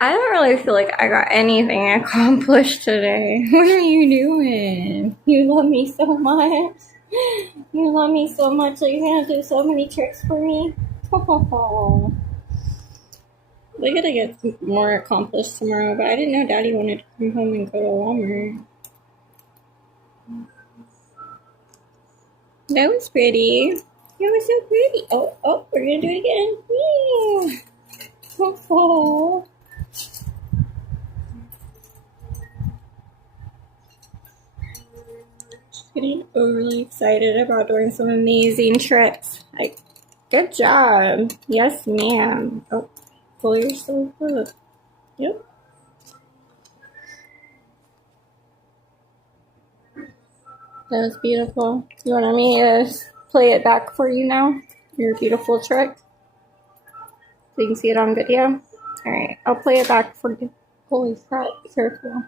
I don't really feel like I got anything accomplished today. What are you doing? You love me so much. You love me so much that you're gonna do so many tricks for me. Oh, we're gonna get more accomplished tomorrow, but I didn't know Daddy wanted to come home and go to Walmart. That was pretty. That was so pretty. Oh, we're gonna do it again. Yeah. Oh. Getting overly excited about doing some amazing tricks. Like, good job. Yes, ma'am. Oh, pull yourself up. Yep. That was beautiful. You want me to play it back for you now? Your beautiful trick? So you can see it on video? Alright, I'll play it back for you. Holy crap, be careful.